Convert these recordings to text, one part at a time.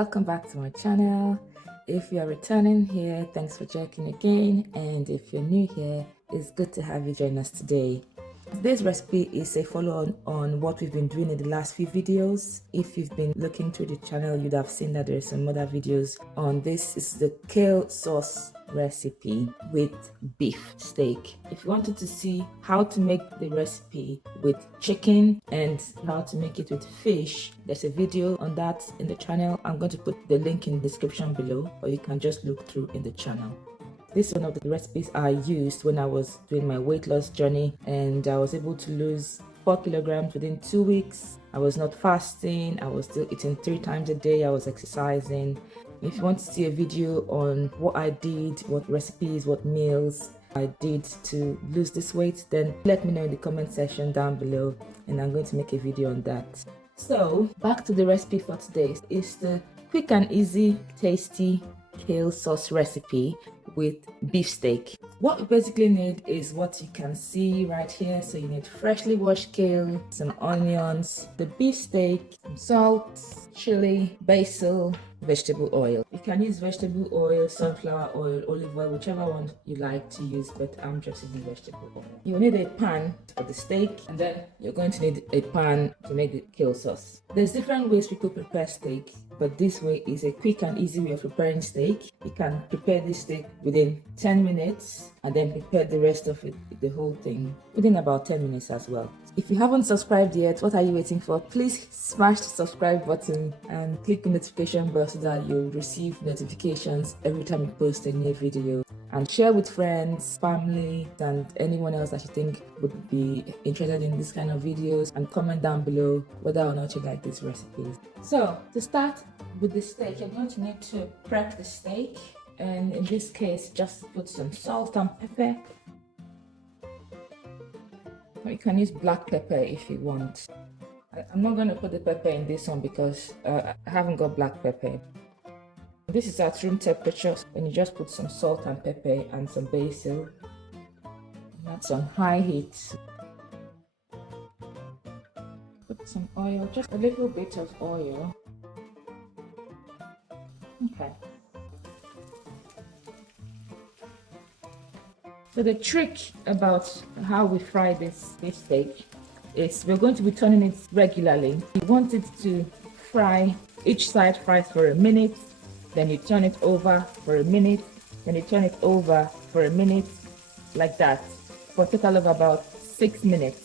welcome back to my channel. If you are returning here, thanks for checking again, and if you're new here, it's good to have you join us today. Today's recipe is a follow on what we've been doing in the last few videos. If you've been looking through the channel, you'd have seen that there's some other videos on this. Is the kale sauce recipe with beef steak. If you wanted to see how to make the recipe with chicken and how to make it with fish, there's a video on that in the channel. I'm going to put the link in the description below, or you can just look through in the channel. This is one of the recipes I used when I was doing my weight loss journey, and I was able to lose 4 kilograms within 2 weeks. I was not fasting, I was still eating 3 times a day, I was exercising. If you want to see a video on what I did, what recipes, what meals I did to lose this weight, then let me know in the comment section down below, and I'm going to make a video on that. So back to the recipe for today. It's the quick and easy, tasty kale sauce recipe with beef steak. What we basically need is what you can see right here. So you need freshly washed kale, some onions, the beef steak, some salt, chili, basil, vegetable oil. You can use vegetable oil, sunflower oil, olive oil, whichever one you like to use, but I'm just using vegetable oil. You need a pan for the steak, and then you're going to need a pan to make the kale sauce. There's different ways people prepare steak, but this way is a quick and easy way of preparing steak. You can prepare this steak within 10 minutes and then prepare the rest of it, the whole thing, within about 10 minutes as well. If you haven't subscribed yet, what are you waiting for? Please smash the subscribe button and click the notification bell so that you'll receive notifications every time you post a new video. And share with friends, family, and anyone else that you think would be interested in this kind of videos, and comment down below whether or not you like these recipes. So to start with the steak, you're going to need to prep the steak, and in this case just put some salt and pepper. Or you can use black pepper if you want. I'm not going to put the pepper in this one because I haven't got black pepper. This is at room temperature, and you just put some salt and pepper and some basil. And that's on high heat. Put some oil, just a little bit of oil. Okay. So the trick about how we fry this steak is we're going to be turning it regularly. You want it to fry, each side fries for a minute, then you turn it over for a minute, then you turn it over for a minute, like that, for a total of about 6 minutes.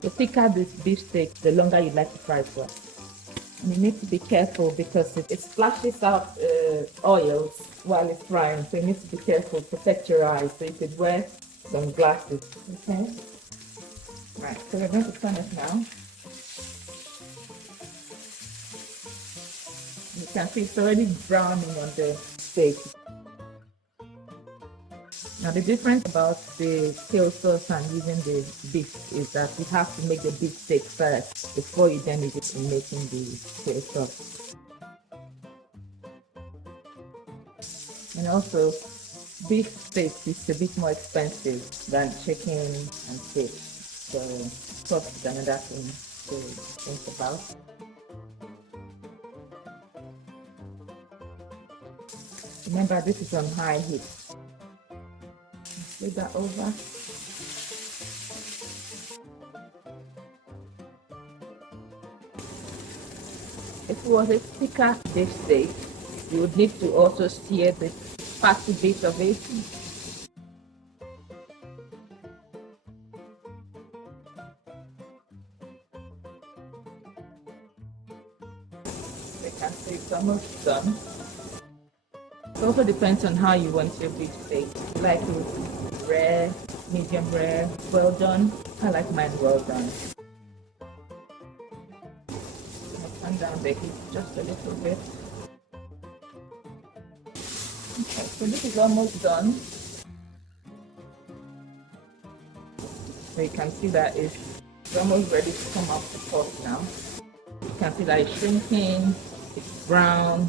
The thicker this beef steak, the longer you'd like to fry it for. And you need to be careful because it splashes out oil while it's frying, so you need to be careful, protect your eyes, so you could wear some glasses. Okay? Right, so we're going to turn it now. You can see it's already browning on the steak. Now the difference about the kale sauce and using the beef is that you have to make the beef steak first before you then use it in making the kale sauce. And also, beef steak is a bit more expensive than chicken and fish, so cost is another thing to think about. Remember, this is on high heat. Flip that over. If it was a thicker beef steak, you would need to also sear the fatty bit of it. You can see it's almost done. It also depends on how you want your beef steak. You like it rare, medium rare, well done. I like mine well done. I'll turn down the heat just a little bit. Okay, so this is almost done. So you can see that it's almost ready to come off the pot now. You can see that it's shrinking, it's brown.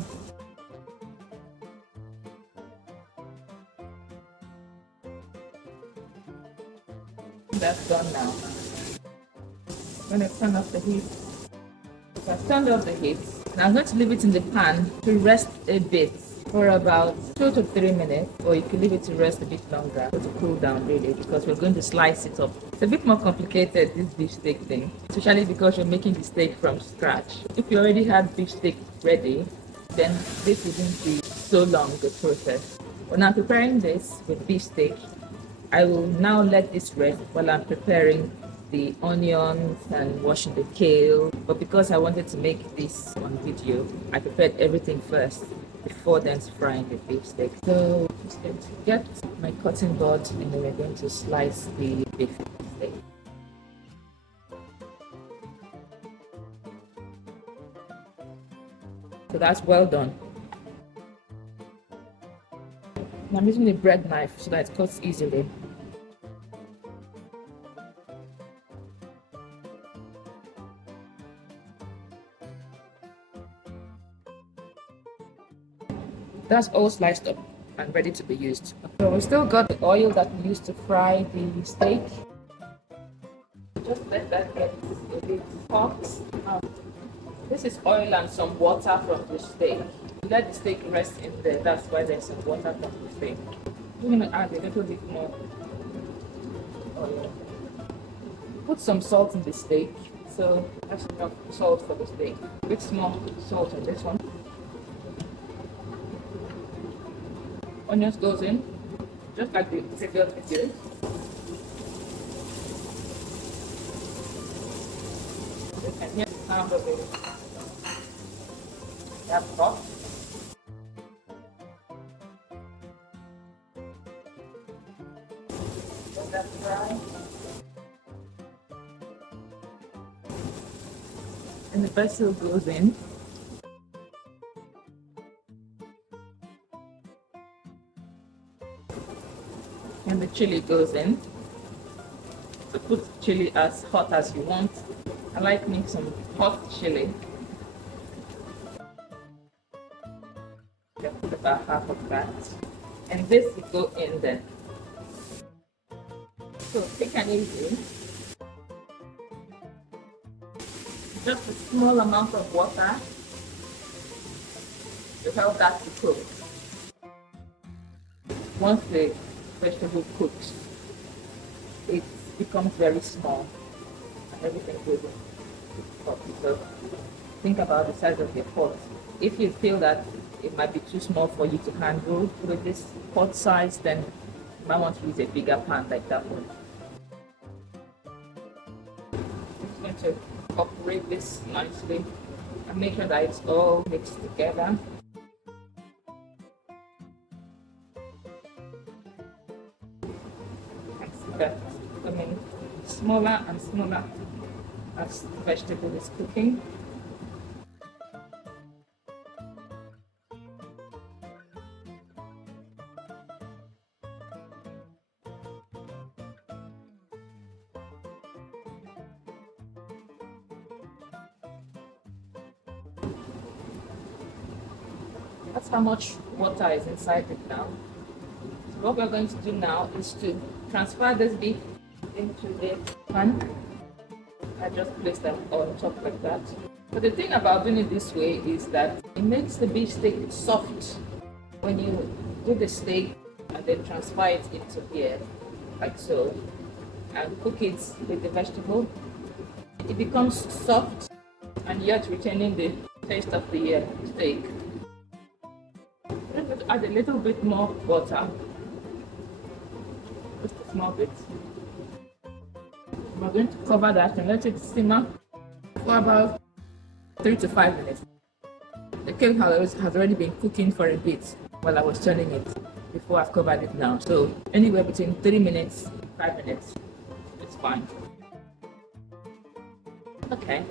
That's done now. I'm going to turn off the heat. If I turned off the heat, Now I'm going to leave it in the pan to rest a bit for about 2 to 3 minutes, or you can leave it to rest a bit longer to cool down really, because we're going to slice it up. It's a bit more complicated, this beef steak thing, especially because you're making the steak from scratch. If you already had beef steak ready, then this wouldn't be so long the process. When I'm preparing this with beef steak, I will now let this rest while I'm preparing the onions and washing the kale. But because I wanted to make this on video, I prepared everything first before then frying the beef steak. So I'm just going to get my cutting board and then we're going to slice the beef steak. So that's well done. I'm using a bread knife so that it cuts easily. That's all sliced up and ready to be used. So we still got the oil that we used to fry the steak. Just let that get a bit hot. This is oil and some water from the steak. Let the steak rest in there. That's why there's some water from the steak. I'm going to add a little bit more oil. Put some salt in the steak. So that's enough salt for the steak. A bit more salt on this one. Onions goes in, just like the previous video. You can hear the sound of it. That's hot. Let that fry. And the basil goes in. And the chili goes in. So put chili as hot as you want. I like me some hot chili. Put about half of that. And this will go in there. So take an easy. Just a small amount of water to help that to cook. Once the vegetable cooks, it becomes very small and everything goes in the pot. So think about the size of your pot. If you feel that it might be too small for you to handle with this pot size, then you might want to use a bigger pan like that one. I'm just going to incorporate this nicely and make sure that it's all mixed together. Becoming smaller and smaller as the vegetable is cooking. That's how much water is inside it now. So what we're going to do now is to transfer this beef into the pan. I just place them on top like that. But the thing about doing it this way is that it makes the beef steak soft. When you do the steak and then transfer it into here, like so, and cook it with the vegetable, it becomes soft and yet retaining the taste of the steak. I'm going to add a little bit more water, just a small bit. We're going to cover that and let it simmer for about 3 to 5 minutes. The kale has already been cooking for a bit while I was turning it before I've covered it now. So anywhere between 3 minutes, 5 minutes, it's fine. Okay,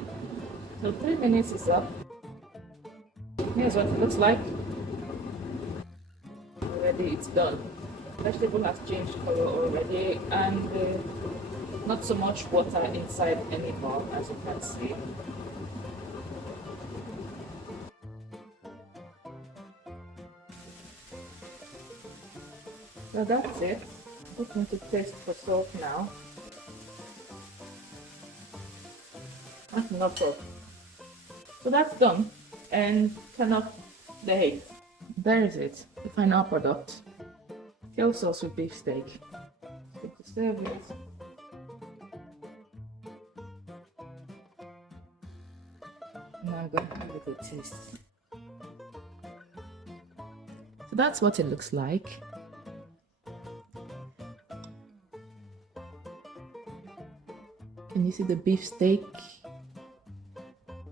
so 3 minutes is up. Here's what it looks like. Already it's done. Vegetable has changed color already, and not so much water inside anymore, as you can see. So that's it. I'm just going to taste for salt now. That's enough salt. So that's done. and turn off the heat. There is it, the final product. Kale sauce with beef steak. So to serve it. Now I'm going to have a good taste. So that's what it looks like. Can you see the beef steak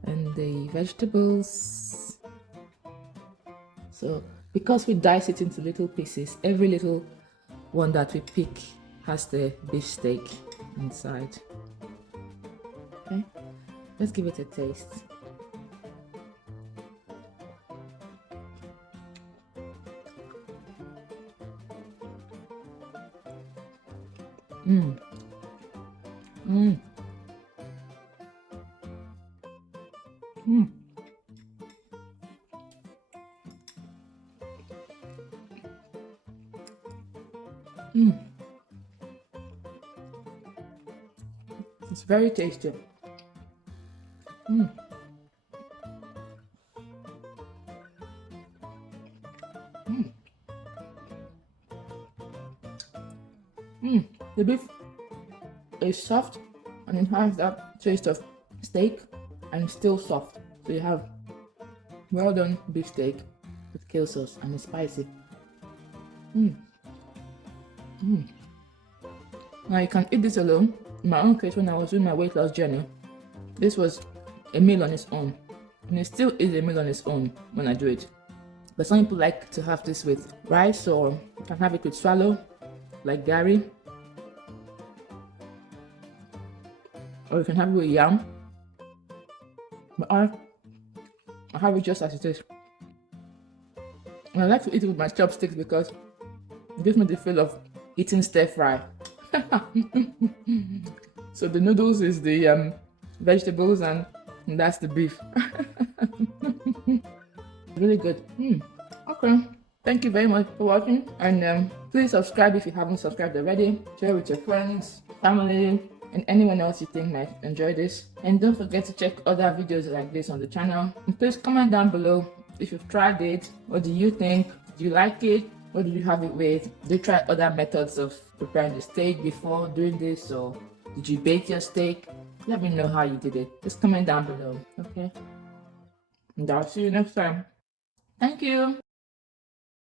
and the vegetables? So because we dice it into little pieces, every little one that we pick has the beef steak inside. Okay, let's give it a taste. Mmm. Mmm. Mmm. Mmm. It's very tasty. Mmm. Mmm. Mmm. The beef is soft and it has that taste of steak and still soft. So you have well done beef steak with kale sauce and it's spicy. Mmm. Mmm. Now you can eat this alone. In my own case, when I was doing my weight loss journey, this was a meal on its own. And it still is a meal on its own when I do it. But some people like to have this with rice, or you can have it with swallow, like gari. Or you can have it with yam. But I have it just as it is. And I like to eat it with my chopsticks because it gives me the feel of eating stir fry. So the noodles is the vegetables and that's the beef. Really good. Okay, thank you very much for watching, and please subscribe if you haven't subscribed already. Share with your friends, family, and anyone else you think might enjoy this. And don't forget to check other videos like this on the channel. And please comment down below if you've tried it. What do you think? Did you like it? What did you have it with? Did you try other methods of preparing the steak before doing this, or did you bake your steak? Let me know how you did it. Just comment down below, okay? And I'll see you next time. Thank you.